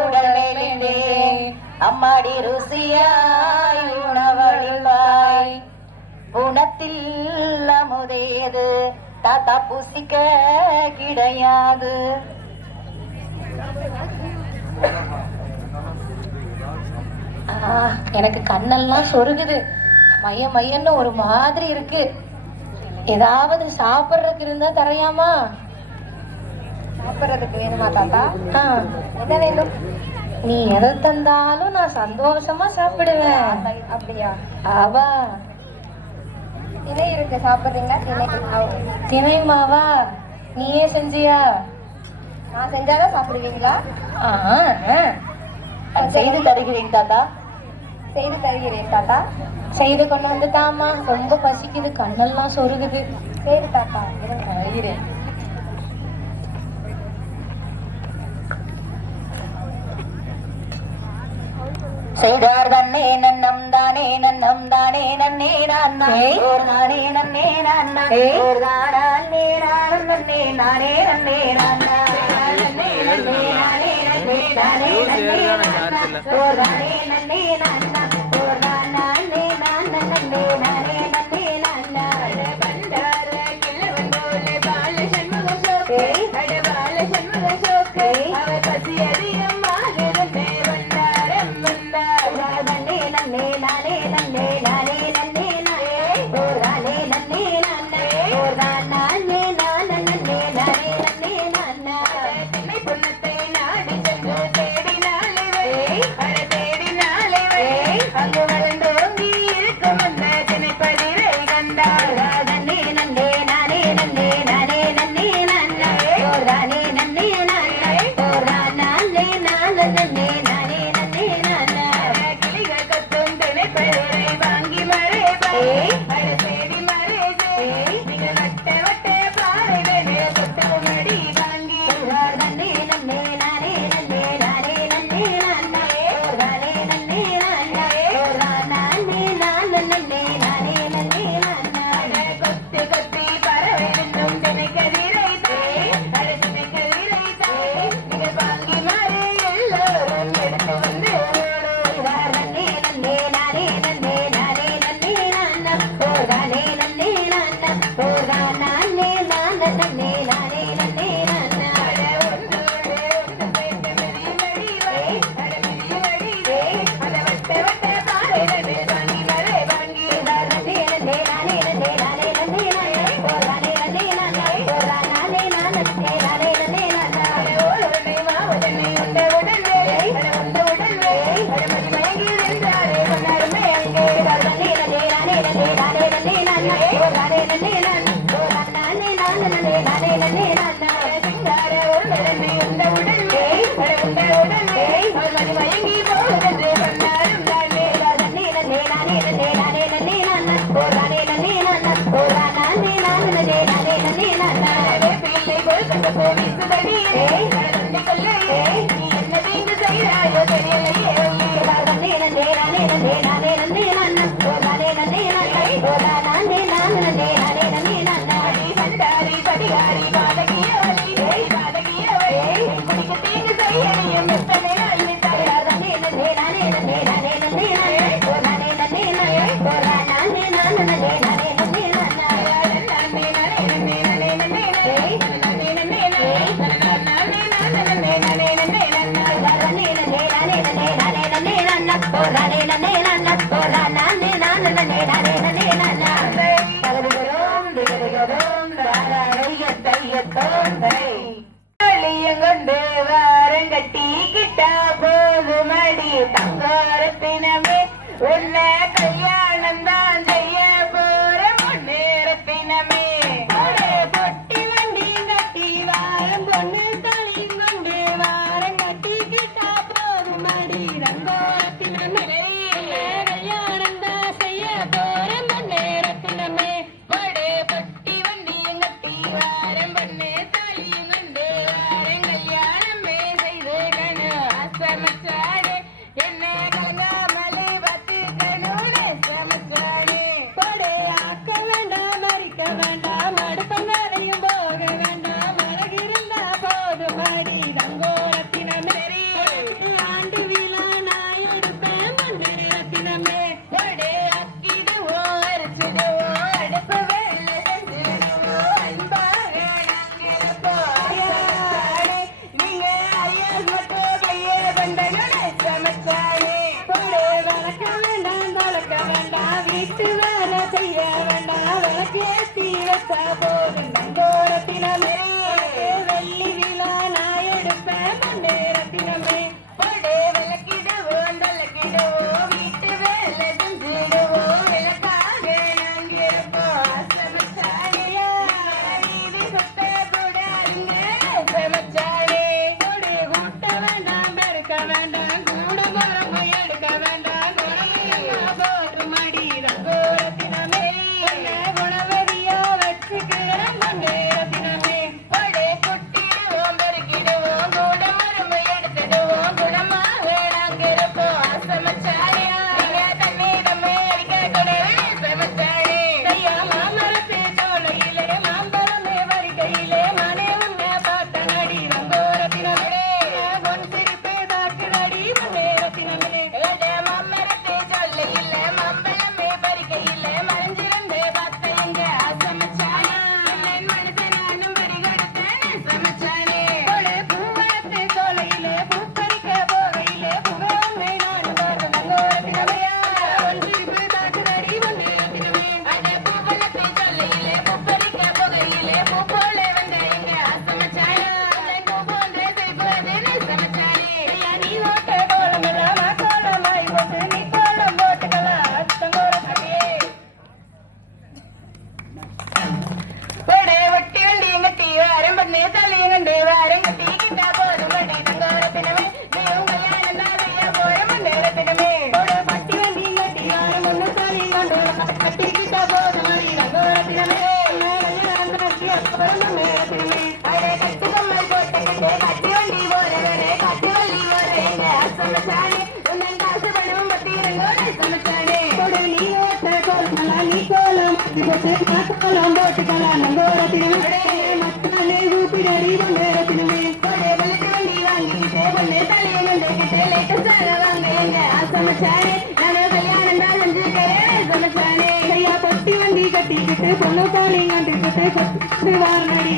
உடனே அம்மாடி ருசியாய் உணவழிவாய் குணத்தில் அமுதேது தாத்தா பூசிக்க கிடையாது. எனக்கு கண்ணெல்லாம் சொருகுது, மைய மையன்னு ஒரு மாதிரி இருக்கு. ஏதாவது சாப்பிட்றதுக்கு இருந்தா தரையாமா? சாப்பிட்றதுக்கு வேணுமா தாத்தா? என்ன வேணும்? நீ எதை தந்தாலும் நான் சந்தோஷமா சாப்பிடுவேன். அப்படியா? ஆவா. திணை இருக்கு, சாப்பிடுறீங்களா? திணை மாவா நீயே செஞ்சியா? நான் செஞ்சாதான் சாப்பிடுவீங்களா? செய்து தருகிறேன் தாத்தா. செய்து தருகிறேன் தாத்தா. செய்து கொண்டு வந்து தாமா, ரொம்ப பசிக்குது, கண்ணெல்லாம் சொருகுது. சரி தாத்தா, தருகிறேன். செய்தார் தன்னே நன்னம் தானே நன்னம் தானே நன்னே நானே நானே நன்னே நானே நானே நன்னே நானே நன்னே நானே நன்னே நானே நன்னே நானே நன்னே நன்னே நானே நன்னே நானே பண்டார கிழவன் போல பால சண்முக சோக்கே அட பால சண்முக சோக்கே அவர் பசி அதிகமாக இருந்தே வந்தாரம் வந்தார் நன்னே நன்னே நானே நன்னே நானே நன்னே நானே ஓர் நானே நன்னே நானே ஓர் நானே நானே நன்னே நானே நன்னே நானே திண்ணை புன்னத்தை நாடி சென்று தேடினாலே அட தேடினாலே அங்கு வளர்ந்தோங்கி இருக்கும் அந்த திணை பதிரை கண்டார் நன்னே நன்னே நானே நன்னே நானே நன்னே நானே ஓர் நானே நன்னே நானே ஓர் நானே நானே நன்னே நானே நன்னே நானே கிளிகள் கத்தும் திணை பதிரை வாங்கி மறை அட தேடி மறை நீங்க வட்ட வட்ட பாறை வேணே தொட்டு மடி வாங்கி நன்னே நன்னே நானே நன்னே நானே நன்னே நானே ஓர் நானே நன்னே நானே ஓர் நானே நானே நன்னே நானே நன்னே நானே கொத்தி கொத்தி பறவை என்னும் திணை கதிரை அட திணை கதிரை நீங்க வாங்கி மறை எல்லோரும் எடுத்து வந்து நன்னே நன்னே நானே நன்னே நானே நன்னே நானே ஓர் நானே நன்னே நானே ஓர் நானே நானே நன்னே நானே நன்னே நானே ஒன்று ஒன்று பேட்ட மெதி மடிவை அட மெதி மடிவை அட வட்ட வட்ட பாறை வேணே வாங்கி மறை வாங்கி நன்னே நன்னே நானே நன்னே நானே நன்னே நானே ஓர் நானே நன்னே நானே ஓர் நானே நானே நானே நன்னே நானே ஓருடனே மாவுடனே உண்ட உடனே அட உண்ட உடனே அட மதி மயங்கி இருந்தாரே கொண்டாருமே அங்கே நன்னே நன்னே நானே நன்னே நானே நன்னே நானே ஓர் நானே நன்னே நானே ஓர் நானே நானே நானே நன்னே நானே சிங்கார உடனே உண்ட உடனே அட உண்ட உடனே அவர் மதி மயங்கி போகிறது கொண்டாரும் தானே நன்னே நன்னே நானே நன்னே நானே நன்னே நானே ஓர் நானே நன்னே நானே ஓர் நானே நானே நானே நன்னே நானே பிள்ளை போல் கண்ட போவிசுதடி நடந்து கொள்ளையே நீ என்ன தீங்கு செய்தாயோ தெரியலையே நன்னே நன்னே நானே நன்னே நானே நன்னே நானே ஓர் நானே நன்னே நானே ஓர் நானே நானே நானே நன்னே நானே சண்டாரி சதிகாரி பாதகியவளி பாதகியவளே குடிக்க தீங்கு செய்யலையும் எத்தனை நாள் நினைத்தார் நன்னே நன்னே நானே நன்னே நானே நன்னே நானே ஓர் நானே நன்னே நானே ஓர் நானே நானே நன்னே நானே நன்னே நானே நன்னே நானே நன்னே நானே நன்னே நானே நன்னே நானே நானே நானே நன்னே நானே நன்னே நானே நன்னே நானே நன்னே நானே ஓர் நானே நன்னே நானே ஓர் நானே நானே நன்னே நானே நன்னே நானே தகதிகரோம் திகதிகரோம் தாராடையத்தையத்தோம் களியங்கொண்டு வாரங்கட்டி கிட்டா போகுமடி தங்கோரத்தினமே உன்ன கல்யாணம் தான் செய்ய போற முன்னேறத்தினமே பொட்டி வண்டி கட்டி வாரம் பொண்ணு தலையும் கொண்டு வாரம் கட்டி கிட்டா போகுமடி தங்கோரத்தினமே கல்யாணம் தான் செய்ய போற முன்னேறத்தினமே பொட்டி வண்டியும் கட்டி வாரம் பொண்ணு தலையும் கொண்டு வாரம் கல்யாணமே செய்து கணு அசமச்சாடு என்ன கலங்காமலே பார்த்து கணு மட்டும் கைய பண்டகனை சமைச்சானே வளர்க்க வேண்டாம் வளர்க்க வேண்டாம் வீட்டு வேலை செய்ய வேண்டாம் விளக்கேத்தி வச்சா போதும் நங்கோரத்தினமே வெள்ளி விழா நான் எடுப்பேன் மண்டேரத்தினமே படே விளக்கிடுவோம் விளக்கிடுவோம் வீட்டு வேலை செஞ்சிடுவோம் விளக்காக நாங்க இருப்போம் சமைச்சானியா நீதி சுத்த கூடாதுங்க சமைச்சானே கொடி கூட்ட வேண்டாம் பெருக்க வேண்டாம் கூட மரம எடுக்க வேண்டாம் போட்டு மடி ரங்கோரத்தினமே குணவதியா வச்சுக்கிறேன் மண்டேரத்தினமே படே குட்டிடுவோம் பெருக்கிடுவோம் கூட மரம எடுத்துடுவோம் குணமாக நாங்க இருப்போம் சமைச்சானியா தண்ணி தம்மே அடிக்க கூடவே சமைச்சானே கையா மாமரத்து சோலையிலே மாம்பழமே வரிகையிலே மனே உன்னை பார்த்த நடி ரங்கோரத்தினமே பொன் சிரிப்பு தாக்கு நடி மண்டேரத்தினமே மாமரத்து சொல்லையிலே மாம்பழமே வரிகையிலே மறைஞ்சிருந்து பார்த்த எங்க சமைச்சானே மனுஷனானும் பறி கொடுத்தேன் சமைச்சானே பூவரத்து சோலையிலே பூப்பறிக்க போகையிலே புகழை நானும் பார்த்த ரங்கோரத்தினமையா பொன் சிரிப்பு தாக்கு நடி மண்டேரத்தினமே பூவரத்து சொல்லையிலே பூப்பறிக்க போகையிலே பூ போல வந்த எங்க சமைச்சானே பூ போன்ற செய்வது சமைச்சானே நீ ஓட்ட கோலம் எல்லாம் கோலமாய் போட்டு நீ கோலம் போட்டுக்கலாம் அத்தங்கோரத்தினமே ஒட்டி வண்டி கட்டி வாரம் பண்ணி தலையங்கண்டு வாரம் கட்டி கிட்டா போதும் மடி தங்கோரத்தினமே தெய்வம் கல்யாணம் தாதைய போற மண்டேரத்தினமே பட்டி வண்டி கட்டி வாரம் ஒண்ணு தலையங்கண்டு கட்டி கிட்டா போதும் மடி தங்கோரத்தினமே கட்டு கம்மல் போட்டு கட்டி வண்டி போறவனே கட்டு வண்டி போறேங்க சமைச்சானே உன்னன் காசு பணம் பத்தி ரங்கோரை சமைச்சானே நீ ஓட்ட கோலம் நீ கோலம் கோலம் போட்டுக்கலாம் நங்கோரத்தினமே மத்தாலே ஊப்பிடடி மண்டேரத்தினமே வெள்ளட்டு வண்டி வாங்கிட்டு பொண்ணு தலையை வந்துக்கிட்டு லேட்டு சால வாங்க எங்க சமைச்சானே நானும் கல்யாணம் தான் செஞ்சுக்கிறேன் சமைச்சானே கையா பொட்டி வண்டி கட்டிக்கிட்டு பொண்ணு தாலி கட்டிக்கிட்டு கொட்டு வாரணடி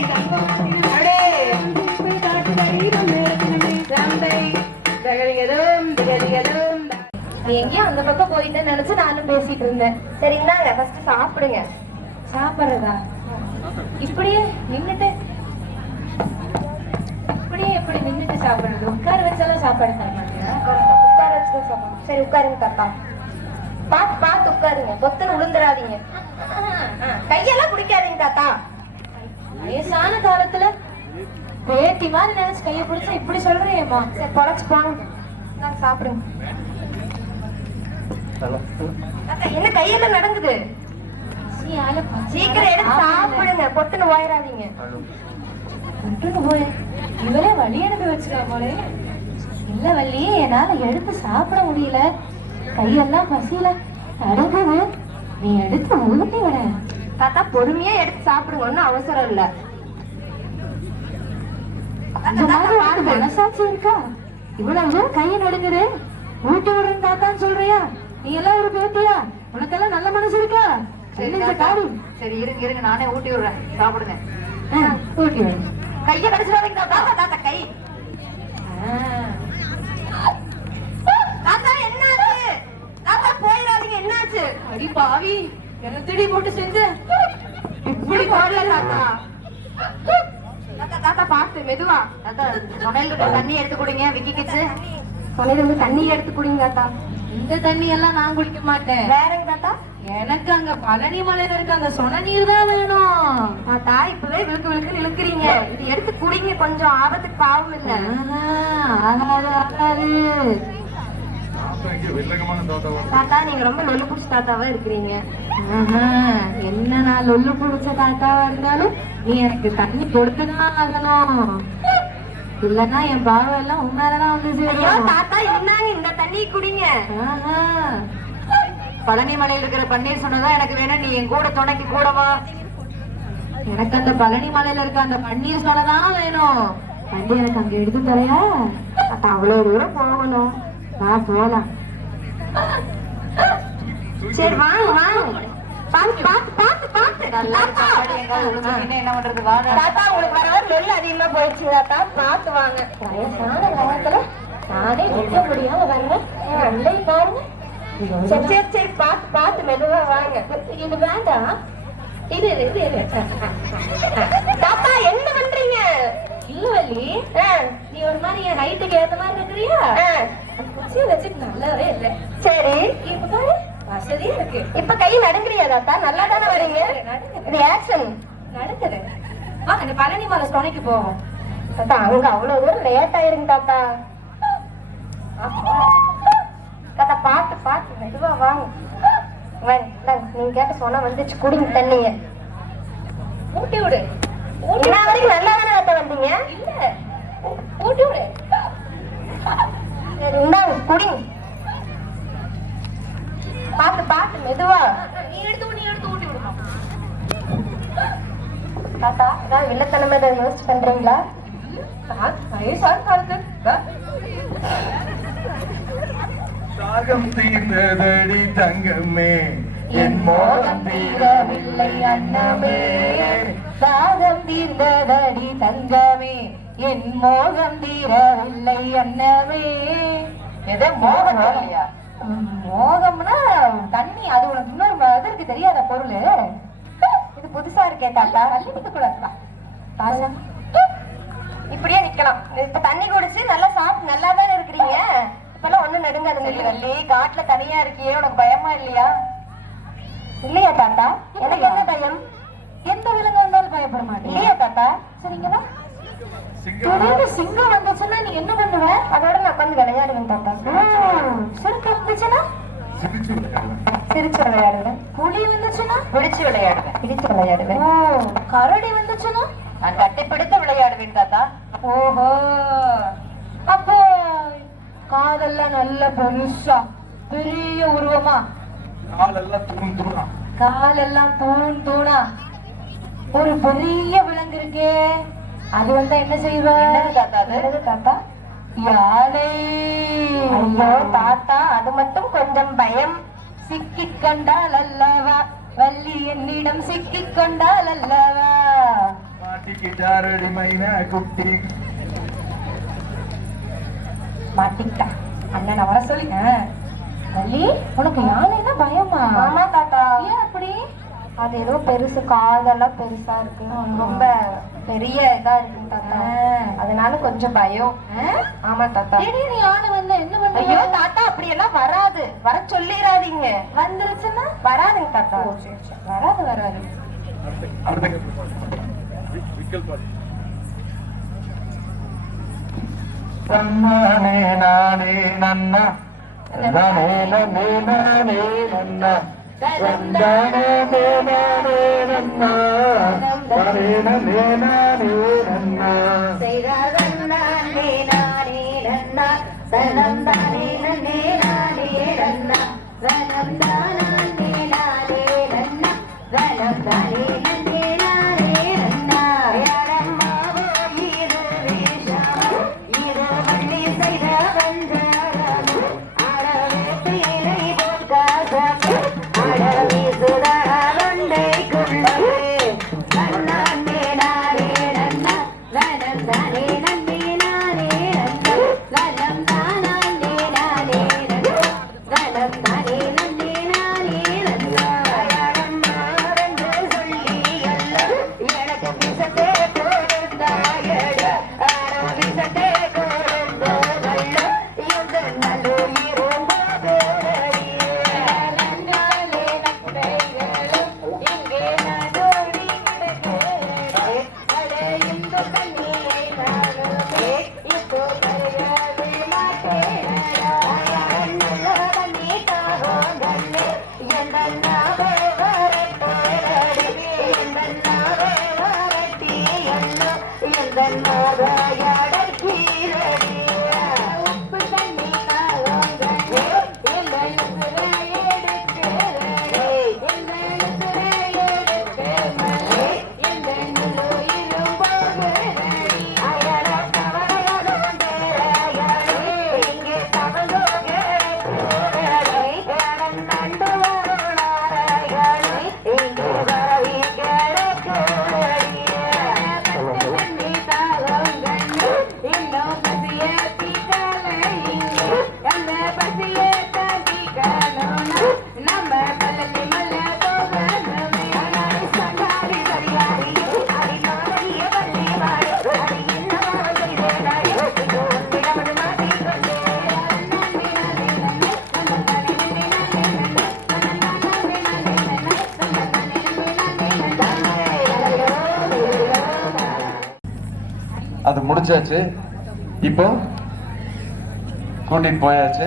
எங்கேயும் அந்த பக்கம் போயிட்டு நினைச்சு நானும் பேசிட்டு இருந்தேன். சரி இந்தாங்க ஃபர்ஸ்ட் சாப்பிடுங்க. சாப்பிடுறதா? இப்படியே நின்னுட்டு எப்படி நின்னுட்டு சாப்பிடுறது? உட்கார வச்சாலும் சாப்பாடு தர மாட்டேங்க. உட்கார வச்சுதான் சாப்பிடணும். சரி உட்காருங்க தாத்தா. பார்த்து உட்காருங்க. கொத்தன விழுந்துடாதீங்க. கையெல்லாம் பிடிக்காதீங்க தாத்தா. வயசான காலத்துல பேத்தி மாதிரி நினைச்சு கையை பிடிச்சா இப்படி சொல்றேம்மா. சரி பொழைச்சு போங்க. நான் சாப்பிடுங்க. என்ன கையெல்லாம் நடக்குது? சீக்கிரம் எடுத்து சாப்பிடுங்க. பொட்டுன்னு போயிடாதீங்க. பொட்டுன்னு போய் இவரே வழி அனுப்பி வச்சிருக்காங்களே. இல்ல வள்ளி, என்னால எடுத்து சாப்பிட முடியல. கையெல்லாம் பசியில நடக்குது. நீ எடுத்து ஊட்டி விட. தாத்தா பொறுமையா எடுத்து சாப்பிடுங்க. ஒன்னும் அவசரம் இல்ல. மனசாட்சி இருக்கா? இவ்வளவு கையை நடுங்குது. ஊட்டி விடுறேன் தாத்தான்னு சொல்றியா? நீ எல்லாம் ஒரு பேத்தியா? உனக்கெல்லாம் நல்ல மனசு இருக்கா? சரி இருங்க நானே ஊட்டி விடுறேன். சாப்பிடுங்க. ஊட்டி விடு. கைய கடிச்சிடாதீங்க தாத்தா. தாத்தா கை. தாத்தா என்னாச்சு? தாத்தா போயிடாதீங்க. என்னாச்சு? அடி பாவி, என்ன திடி போட்டு செஞ்ச. இப்படி போடல தாத்தா. தாத்தா பாத்து மெதுவா. தாத்தா சொனையில தண்ணி எடுத்து குடிங்க. விக்கி கிச்சு சொனையில தண்ணி எடுத்து குடிங்க தாத்தா. இந்த தண்ணி எல்லாம் நான் குடிக்க மாட்டேன். வேறங்க தாத்தா? எனக்கு அங்க பழனி மலையில இருக்க அந்த சொன நீர் தான் வேணும். தாத்தா இப்பவே விழுக்கு இழுக்கிறீங்க. இது எடுத்து குடிங்க. கொஞ்சம் ஆபத்துக்கு பாவம் இல்ல. ஆகாது. தாத்தா நீங்க ரொம்ப லொல்லு புடிச்ச தாத்தாவா இருக்கிறீங்க. என்ன நான் லொல்லு புடிச்ச தாத்தாவா இருந்தாலும் நீ எனக்கு தண்ணி கொடுத்துதான் ஆகணும். இல்லன்னா என் பாவம் எல்லாம் உன்னாலதான் வந்து சேரும். தாத்தா இருந்தாங்க இந்த தண்ணி குடிங்க. பழனி மலையில இருக்கிற பன்னீர் சொன்னதா எனக்கு வேணும். நீ என் கூட துணைக்கு கூடவா? எனக்கு அந்த பழனி மலையில இருக்க அந்த பன்னீர் சொன்னதான் வேணும். வண்டி எனக்கு அங்க எடுத்து தரையா? அவ்வளவு தூரம் போகணும். நான் போலாம். சரி வாங்க வாங்க. பாத்து பாத்து பாத்து பாத்து. என்ன பண்றது? தாத்தா உங்களுக்கு வர லொல்லு அதிகமா போயிடுச்சு தாத்தா. பாத்து வாங்க. வயசான நானே நிக்க முடியாம வர்றேன் அண்டை பாருங்க. சரி சரி சரி பாத்து பாத்து மெதுவா வாங்க. இது வேண்டாம். இது இது இது தாத்தா என்ன பண்றீங்க? இல்லவல்லி நீ ஒரு மாதிரி என் ஹைட்டுக்கு ஏத்த மாதிரி இருக்கிறியா? குச்சியை வச்சுட்டு நல்லாவே இல்லை. சரி இப்ப பாரு வசதியா இருக்கு. இப்ப கை நடுங்குறியா தாத்தா? நல்லா தானே வரீங்க. இது ஆக்ஷன் நடக்குது. அந்த பழனி மலை துணைக்கு போவோம் தாத்தா. அங்க அவ்வளவு தூரம் லேட் ஆயிருங்க தாத்தா. தாத்தா பாத்து பாத்து மெதுவா வாங்க. நீங்க கேட்ட சொன்னா வந்துச்சு. குடிங்க தண்ணிய ஊட்டி விடு. என்ன வரைக்கும் நல்லா தானே தாத்தா வந்தீங்க? இல்ல ஊட்டி விடு. சரி இந்தாங்க குடிங்க. பாத்து பாத்து மெதுவா. நீ எடுத்து ஊட்டி விடுமா தாத்தா? ஏதாவது இல்லத்தனமா ஏதாவது யோசிச்சு பண்றீங்களா? தாகம் தீர்ந்ததடி தங்கமே என் மோகம் தீரவில்லை அன்னமே. தாகம் தீர்ந்ததடி தங்கமே என் மோகம் தீரவில்லை அன்னமே. எதோ மோகம் இல்லையா? மோகம்னா தண்ணி. அது உனக்கு இன்னொரு இதற்கு தெரியாத பொருள். இது புதுசா இருக்கே தாத்தா. தண்ணி கூடாதுப்பா. இப்படியே நிக்கலாம். இப்ப தண்ணி குடிச்சு நல்லா சாப்பிட்டு நல்லா தானே இருக்கிறீங்க. இப்பெல்லாம் ஒண்ணு நெடுங்காதுங்க. காட்டுல தனியா இருக்கியே உனக்கு பயமா இல்லையா? இல்லையா தாத்தா? எனக்கு என்ன பயம்? எந்த விலங்கு வந்தாலும் பயப்பட மாட்டேன். இல்லையா தாத்தா? சரிங்களா? சிங்கம் வந்துச்சுன்னா நீ என்ன பண்ணுவ? அதோட நான் வந்து விளையாடுவேன் தாத்தா. சிறுத்தை வந்துச்சுன்னா சிரிச்சு விளையாடுவேன். புலி வந்துச்சுன்னா பிடிச்சு விளையாடுவேன். பிடிச்சு விளையாடுவேன். கரடி வந்துச்சுன்னா நான் கட்டி பிடித்து விளையாடுவேன் தாத்தா. ஓஹோ அப்போ காதெல்லாம் நல்ல பெருசா பெரிய உருவமா? காலெல்லாம் தூண் தூணா. காலெல்லாம் தூண் தூணா ஒரு பெரிய விலங்கு இருக்கே. அது வந்தா என்ன செய்வ தாத்தா? யானை. ஐயோ தாத்தா அது மட்டும் கொஞ்சம் பயம். சிக்கிக் கொண்டால் அல்லவா வள்ளி என்னிடம் சிக்கிக் கொண்டால் அல்லவா. மாட்டிக்கிட்டாரடி மைனா குட்டி. மாட்டிக்கிட்டா அண்ணன் வர சொல்லி. வள்ளி உனக்கு யானைன்னா பயமா? ஆமா தாத்தா. ஏன் அப்படி? அது ஏதோ பெருசு காதெல்லாம் பெருசா இருக்கு. ரொம்ப பெரிய இதா இருக்கு தாத்தா. அதனால கொஞ்சம் பயம். ஆமா தாத்தா. நீ யானை வந்தா என்ன பண்ண? ஐயோ தாத்தா அப்படி எல்லாம் வராது. வர சொல்லிடாதீங்க. வந்துருச்சுன்னா வராதுங்க தாத்தா. வராது வராது. நானே நானே நன்னா நானே நானே நானே நன்னா நானே நானே நன்னா நானே நானே நானே நன்னா செய்தாதன் நானே நானே நன்னா சனம் தானே நன்னே நானே நன்னா சனம் தானே நானே நன்னா சனம் தானே நன்னே நானே நன்னா. யாரம்மாவோ இது வேஷமோ இது வள்ளி செய்த வஞ்சாரமோ அடவே பிள்ளை போக்காசமோ அடவி சுதாரண்டை குள்ளவே நன்னானே நானே நன்னா சனம் தானே நன்னே நானே நன்னா சனம் தானே முடிச்சாச்சு. இப்போ கூட்டிட்டு போயாச்சு.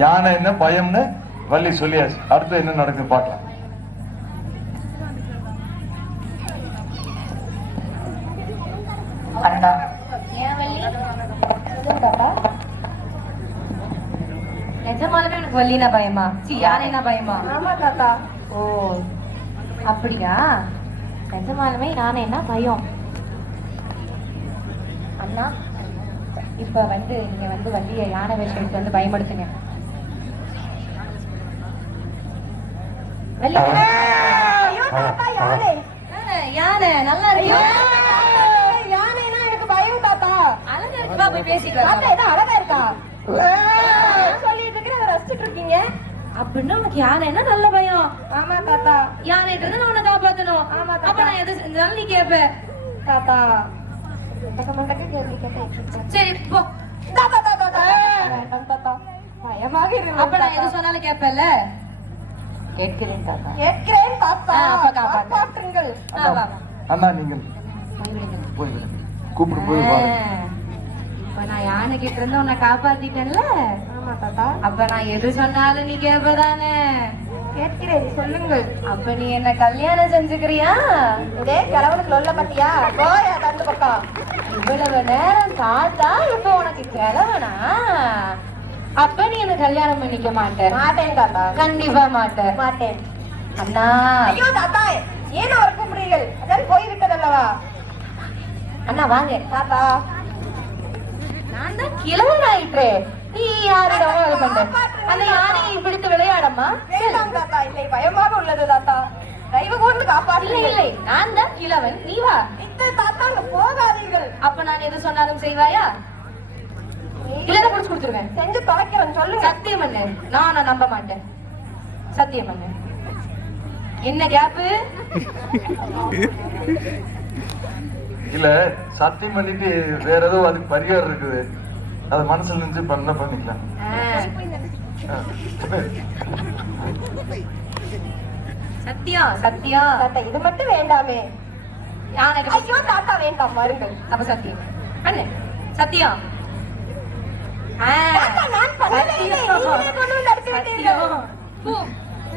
யானை என்ன பயம்னு வள்ளி சொல்லியாச்சு. அடுத்து என்ன நடக்குது பார்க்கலாம். அண்ணா நிஜமாலுமே எனக்கு வள்ளினா பயமா? யானைனா பயமா? ஆமா தாத்தா. ஓ அப்படியா? நிஜமாலுமே யானைனா பயம். அண்ணா இப்ப நீங்க வள்ளிய யானை வேஷம் எடுத்து வந்து பயப்படுத்துங்க. வள்ளி ஐயோ தாத்தா, யானை யானை நல்லா இருக்கு. யானைனா எனக்கு பயம் தாத்தா. அழகா இருக்குப்பா, போய் பேசிட்டு தாத்தா வரலாம். என்ன அழகா இருக்கா சொல்லிட்டு இருக்கிற, அதை ரசிச்சுட்டு இருக்கீங்க. அப்படின்னா உனக்கு யானைன்னா நல்ல பயம். ஆமா தாத்தா. யானைன்றது நான் உன்னை காப்பாத்தணும். ஆமா தாத்தா. அப்ப நான் எது செஞ்சாலும் நீ கேப்ப. தாத்தா மண்டக்க கேள்வி கேட்டேன். சரி போ. தாத்தா தாத்தா தாத்தா வேண்டாம் தாத்தா, பயமாக இருக்கு. அப்ப நான் எது சொன்னாலும் கேப்பல. கேட்கிறேன் தாத்தா. கேட்கிறேன் தாத்தா. அப்ப காப்பாத்து. காப்பாற்றுங்கள். வா, வா. அண்ணா நீங்கள் போய் கூப்பிட்டு போய் பாருங்க. இப்ப நான் யானை கிட்ட இருந்து உன்னை காப்பாத்திட்டேன்ல. ஆமா தாத்தா. அப்ப நான் எது சொன்னாலும் நீ கேப்பதானே. கேட்கிறேன், சொல்லுங்கள். அப்ப நீ என்ன கல்யாணம் செஞ்சுக்கிறியா? இதே கிழவனுக்கு சொல்ல பத்தியா? போயா தந்து பக்கம். இவ்வளவு நேரம் தாத்தா, இப்ப உனக்கு கிழவனா? அப்ப நீ என்ன கல்யாணம் பண்ணிக்க மாட்டேன். மாட்டேன் தாத்தா. கண்டிப்பா மாட்டேன். மாட்டேன். அண்ணா ஐயோ தாத்தா, ஏன் அவர் கூப்பிடுறீர்கள்? அதான் போய்விட்டதல்லவா. அண்ணா வாங்க. தாத்தா நான் தான் கிழவன் ஆயிட்டேன். நீ யாரிடமோ இது பண்ற. அந்த யானையை பிடித்து விளையாடமா? வேண்டாம் தாத்தா, இல்லை பயமாக உள்ளது தாத்தா. தயவு கூர்ந்து காப்பாற்று. இல்லை இல்லை, நான் தான் கிழவன், நீ வா. இந்த தாத்தா அங்க போகாதீர்கள். அப்ப நான் எது சொன்னாலும் செய்வாயா? இல்லன்னா புடிச்சு கொடுத்துருவேன். செஞ்சு தொலைக்கிறேன், சொல்லுங்க. சத்தியம் பண்ணு, நான் நம்ப மாட்டேன். சத்தியம் பண்ணு. என்ன கேப்பு? இல்ல சத்தியம் பண்ணிட்டு வேற ஏதோ அதுக்கு பரிகாரம் இருக்குது, அது மனசுல நினைச்சு பண்ணிக்கலாம். சத்தியம் சத்தியம். தாத்தா இது மட்டும் வேண்டாமே. யானை ஐயோ தாத்தா வேண்டாம், வருங்கள். அப்ப சத்தியம் அண்ணே. சத்தியம். தாத்தா, நான் பண்ணவே இல்லை. நீங்களே கொண்டு வந்து அடிச்சு விட்டீர்கள்.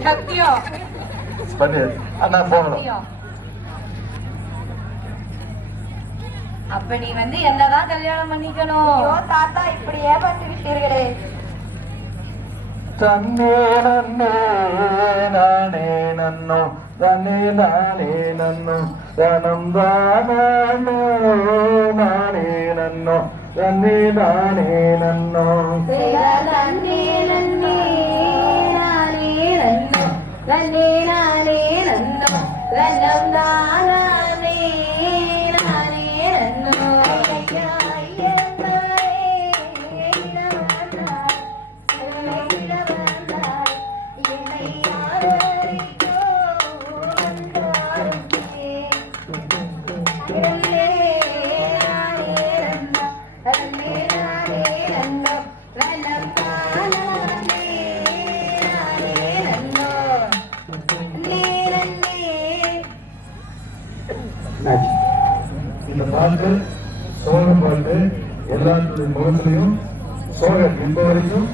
சத்தியம். பண்ணி அண்ணா போகலாம். சத்தியம். அப்ப நீ என்னதான் கல்யாணம் பண்ணிக்கணும்? ஐயோ தாத்தா, இப்படி ஏமாற்றி விட்டீர்களே. தன்னே நன்னே நானே நன்னோ தன்னே நானே நன்னோ தனம் தானே நானே நன்னோ தன்னே நானே நன்னோ தன்னே நன்னே நானே நன்னோ தன்னே நானே நன்னோ தனம் தானே நானே நன்னோ. இந்த பாட்டு சோக பாட்டு எல்லாருடைய முகத்திலையும் சோகம் இப்ப வரைக்கும்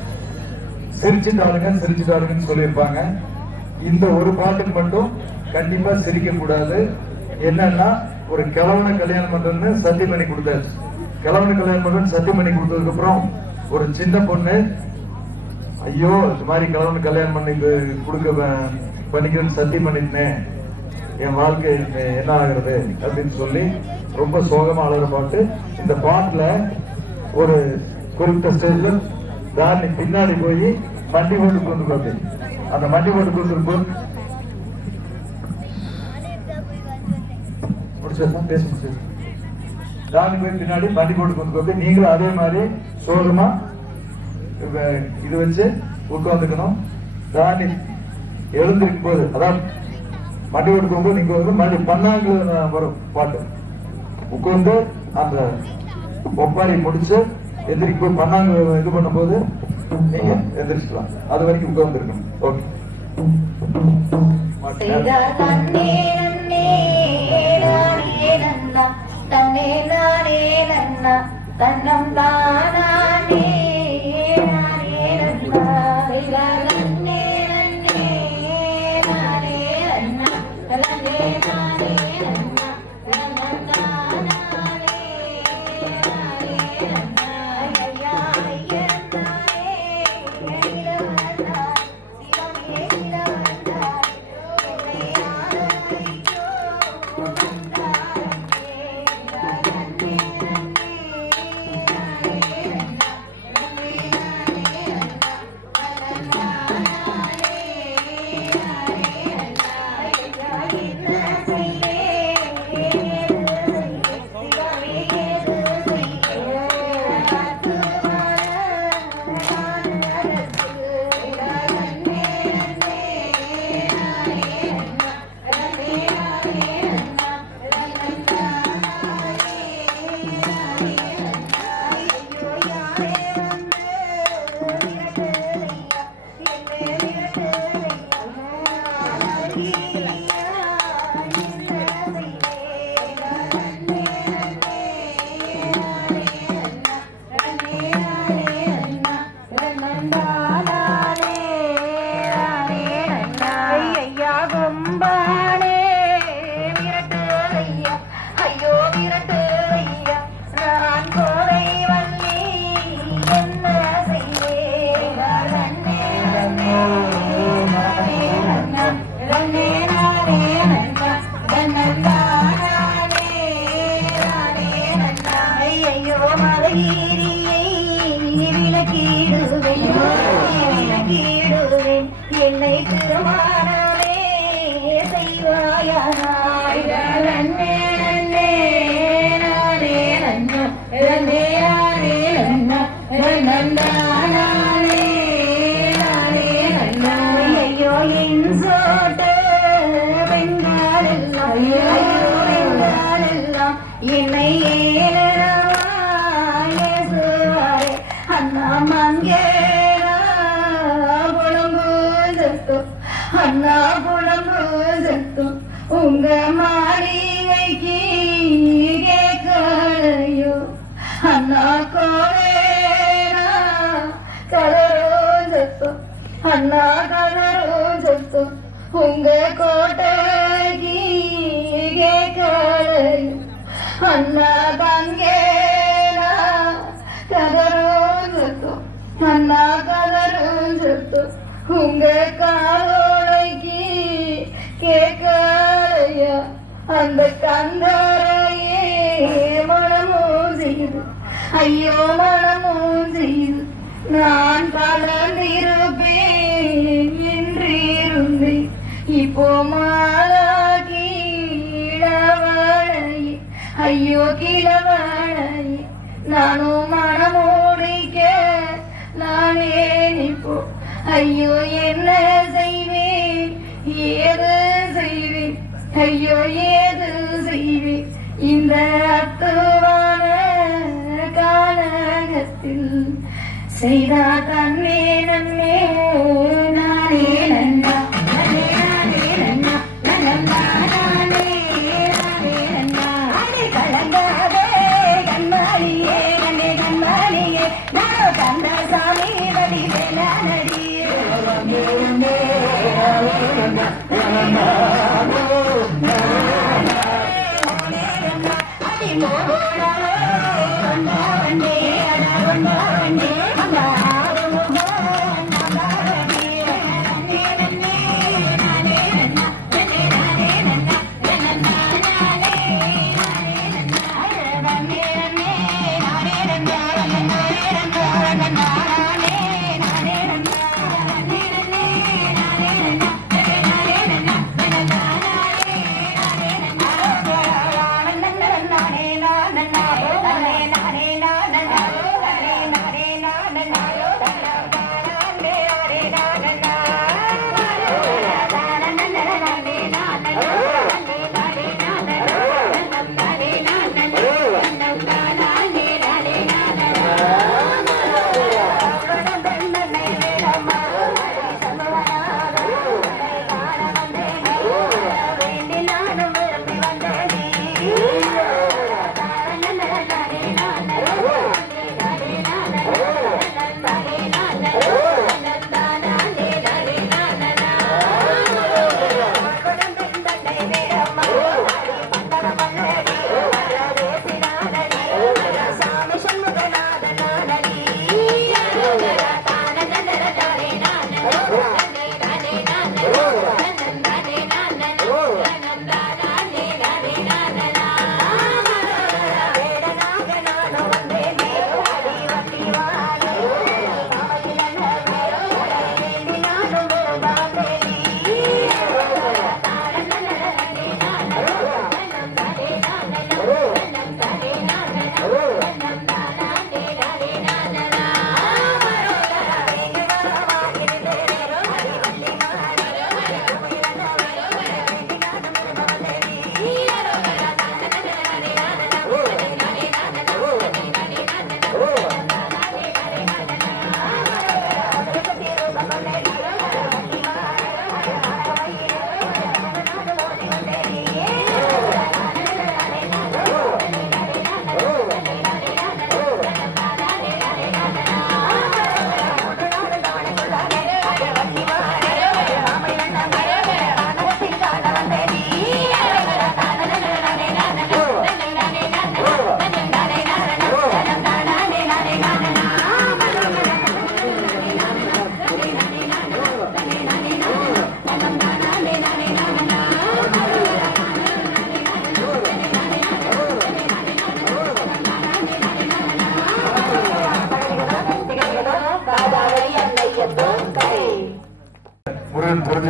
சிரிச்சுட்டாருங்கன்னு சொல்லியிருப்பாங்க. இந்த ஒரு பாட்டுக்கு மட்டும் கண்டிப்பா சிரிக்க கூடாது. என்னன்னா, ஒரு கிழவனை கல்யாணம் பண்றதுன்னு சத்தியம் பண்ணி கொடுத்தாச்சு. கிழவனை கல்யாணம் பண்றதுன்னு சத்தியம் பண்ணி கொடுத்ததுக்கு அப்புறம் ஒரு சின்ன பொண்ணு, ஐயோ இந்த மாதிரி கிழவனை கல்யாணம் பண்ணி பண்ணிக்கிறேன்னு சத்தியம் பண்ணிட்டேன், என் வாழ்க்கை என்ன ஆகுறது அப்படின்னு சொல்லி ரொம்ப சோகமா அழற பாட்டு. இந்த பாட்டுல ஒரு குறிப்பிட்ட ஸ்டேஜ்ல தாரணி பின்னாடி போய் மண்டி போட்டு கொண்டு அந்த மண்டி போட்டு கொண்டு தாரணி போய் பின்னாடி மண்டி போட்டு கொண்டு நீங்களும் அதே மாதிரி சோகமா இது வச்சு உட்காந்துக்கணும். தாரணி எழுந்திருக்கும் போது, அதான் மண்டி போட்டு போகும்போது நீங்க வந்து மறுபடி பண்ணாங்க வரும் பாட்டு. உட்கார்ந்து அந்த ஒப்பாரி முடிச்சு எந்திரிக்கு போய் பண்ணாங்க இது பண்ணும் போது நீங்க எந்திரிச்சுக்கலாம். அது வரைக்கும் உட்கார்ந்து இருக்கணும். ஓகே. தன்னே நன்னே நானே நன்னா தன்னம் தானே நானே நன்னா நன்னே நன்னே நானே நன்னா நன்னே நானே நன்னா தன்னம் தானே நானே நன்னா ஐயா ஐயா நானே இளவரசா சிவமே இளவரசா என்னை ஆராய்ச்சோ என்னை திருமானே செய்வாயானாய் நன்னே நன்னே நானே நன்னா நன்னே நானே நன்னா நன்னானே நானே நன்னா ஐயோ என் சோட்டு வெங்காலெல்லாம் ஐயோ வெங்காலெல்லாம் என்னை ஏனமாய் நேசுவாரே அண்ணா மங்கேரா அண்ணா புலம்பு சத்தும் உங்க மாளிகைக்கு கேட்கலையோ அண்ணா கோரேனா கலரும் சத்தும் அண்ணா கலரும் சத்தும் உங்க கோட்டைக்கு கேட்கலையோ அண்ணா தங்கேனா கலரும் சத்தும் அண்ணா கலரும் சத்தும் உங்க காலோடைக்கு கேட்கலையா அந்த கந்தரையே மனமும் செய்து ஐயோ மனமும் செய்து நான் பலந்திருப்பேன் என்றிருந்தேன் இப்போ மாலாகி இளவழையே ஐயோ கிழவழையே நானும் மனமோடிக்க நானே இப்போ ஐயோ என்ன செய்வேன் ஏது செய்வேன் ஐயோ ஏது செய்வேன் இந்த அத்துவான காலகத்தில் செய்தா தன்னே நன்னே நானே நன்னா நன்னே நானே நன்னா நன்னா நானே நானே நன்னா அடி கலங்காதே கண்மாளியே நன்னே கண்மாளியே நான் கந்த சாமி வடிவே நானடி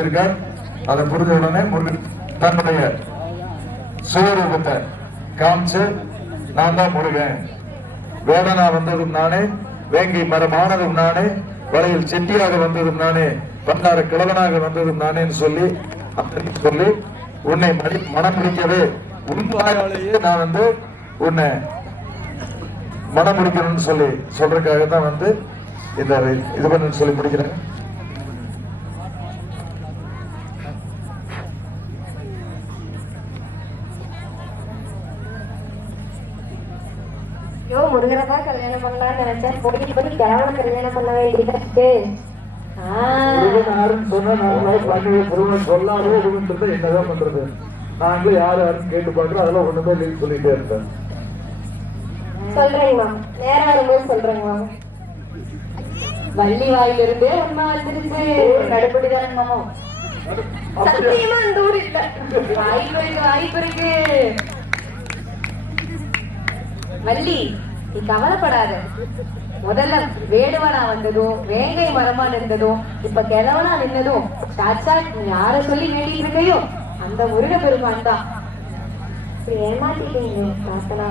சொல்லியிருக்கார். அதை புரிஞ்ச உடனே முருகன் தன்னுடைய சுயரூபத்தை காமிச்சு, நான் தான் முருகன், வேடனா வந்ததும் நானே, வேங்கை மரமானதும் நானே, வலையில் செட்டியாக வந்ததும் நானே, பண்டார கிழவனாக வந்ததும் நானேன்னு சொல்லி உன்னை மனம் முடிக்கவே உன் வாயாலேயே நான் வந்து உன்னை மனம் முடிக்கணும்னு சொல்றதுக்காக தான் வந்து இந்த இது பண்ணு சொல்லி முடிக்கிறேன். ஐயோ, முருகனதான் கல்யாணம் பண்ணலாம்னு நினைச்சேன். போய் கேவலம் கல்யாணம் பண்ண வேண்டியது. சொல்லாம என்னதான் பண்றது? நாங்களும் யாரு யாருன்னு கேட்டு பாக்குறோம். அதெல்லாம் ஒண்ணுமே இல்லைன்னு சொல்லிட்டே இருப்பேன். சொல்றேங்க மேம், நேரம் வரும்போது சொல்றேங்க மேம். வள்ளி வாயிலிருந்தே உண்மை வந்துருச்சு. நடுப்படிதானே மாமா? சத்தியமா அந்த ஊர் இல்ல. வாய்ப்பு இருக்கு. வள்ளி, நீ கவலைப்படாத. முதல்ல வேடுவனா வந்ததும், வேங்கை மரமா நின்றதும், இப்ப கிழவனா நின்னதும் சாட்சாத் யார சொல்லி வேண்டிட்டு இருக்கையோ அந்த முருக பெருமான் தான். ஏமாத்திட்டீங்க காசனா.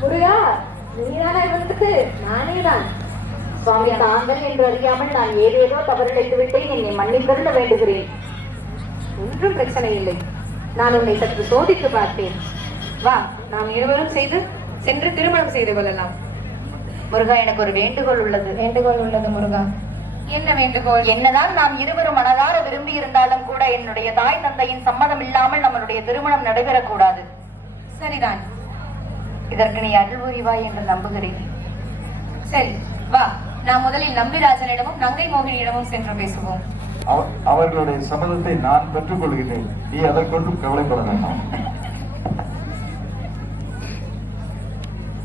முருகா, நீதானே வந்துட்டு? நானே தான் சுவாமி, தாங்கள் என்று அறியாமல் நான் ஏதேதோ தவறிழைத்து விட்டேன். என்னை மன்னிப்பருட வேண்டுகிறேன். ஒன்றும் பிரச்சனை இல்லை. நான் உன்னை சற்று சோதித்து பார்த்தேன். வா, நாம் இருவரும் சென்று திருமணம் செய்து கொள்ளலாம். முருகா, எனக்கு ஒரு வேண்டுகோள் உள்ளது. வேண்டுகோள் உள்ளது முருகா. என்ன வேண்டுகோள்? என்னதான் நாம் இருவரும் மனதார விரும்பி இருந்தாலும் கூட என்னுடைய தாய் தந்தையின் சம்மதம் இல்லாமல் நம்மளுடைய திருமணம் நடைபெறக்கூடாது. சரிதான். இதற்கு நீ அருள் புரிவாய் என்று நம்புகிறேன். சரி, வா, நாம் முதலில் நம்பிராஜனிடமும் நங்கை மோகினியிடமும் சென்று பேசுவோம். அவர்களுடைய சம்மதத்தை நான் பெற்றுக் கொள்கிறேன். நீ அதற்கொன்றும் கவலைப்பட வேண்டாம்.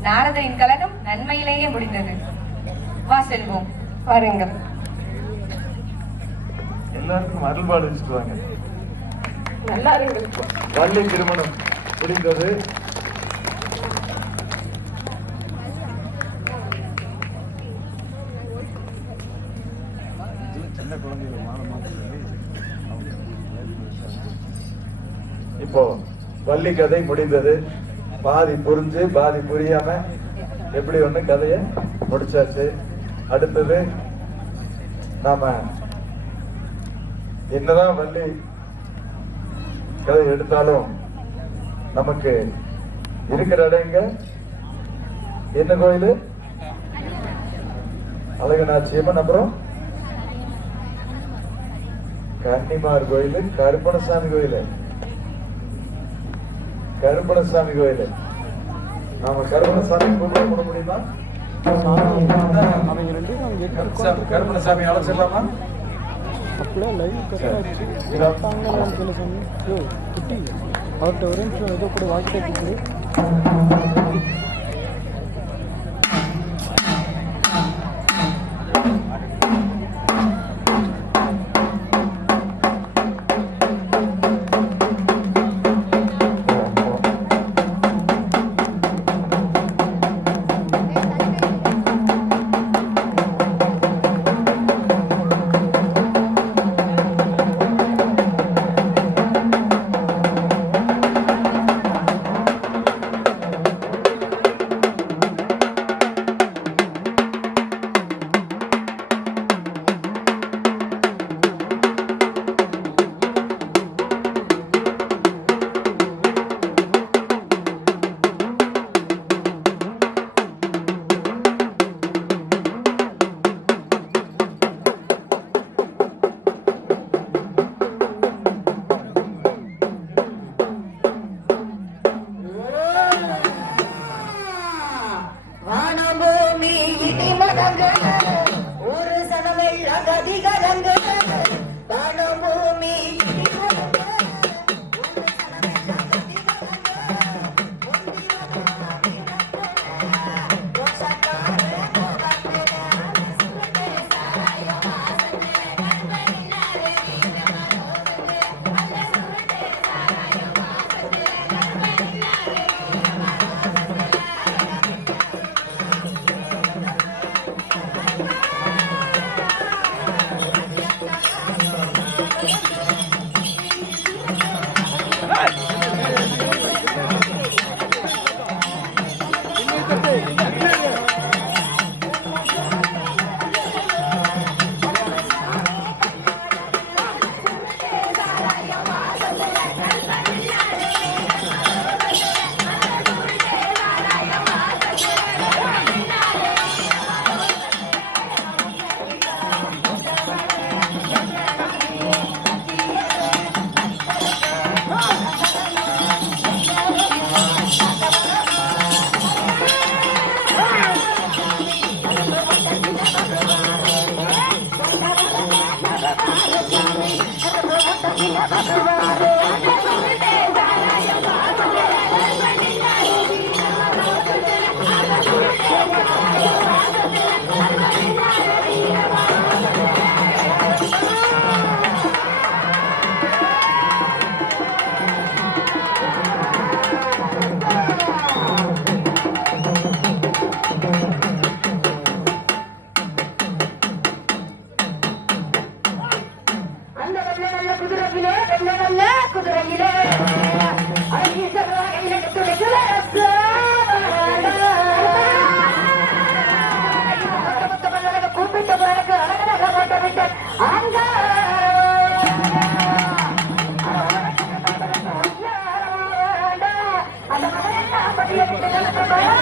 நாரதரின் கலகம் நன்மையிலேயே முடிந்தது. வா செல்வோம். வாருங்கள். எல்லாருக்கும் அருள்பாடு வச்சுட்டு வாங்க. நல்லா இருங்கள். வள்ளி திருமணம் முடிந்தது. இப்போ வள்ளி கதை முடிந்தது. பாதி புரிஞ்சு பாதி புரியாம எப்படி ஒண்ணு கதைய முடிச்சாச்சு. அடுத்தது நாம என்னதான் வள்ளி கதை எடுத்தாலும் நமக்கு இருக்கிற இடங்க என்ன கோயில்? அழகநாச்சியம்மன், அப்புறம் கன்னிமார் கோயில், கருப்பணசாமி கோயில். கருப்பணசாமி கோயில். நாம கருப்பணசாமி கூட்டம் பண்ண முடியுமா? கருப்பணசாமி அழைச்சிடலாமா? அப்படியே லைவ் கட்டாச்சு. சாமி குட்டி அவர்கிட்ட ஒரு நிமிஷம் ஏதோ கூட வாக்கிட்டே இருக்குது. பாதியடித்து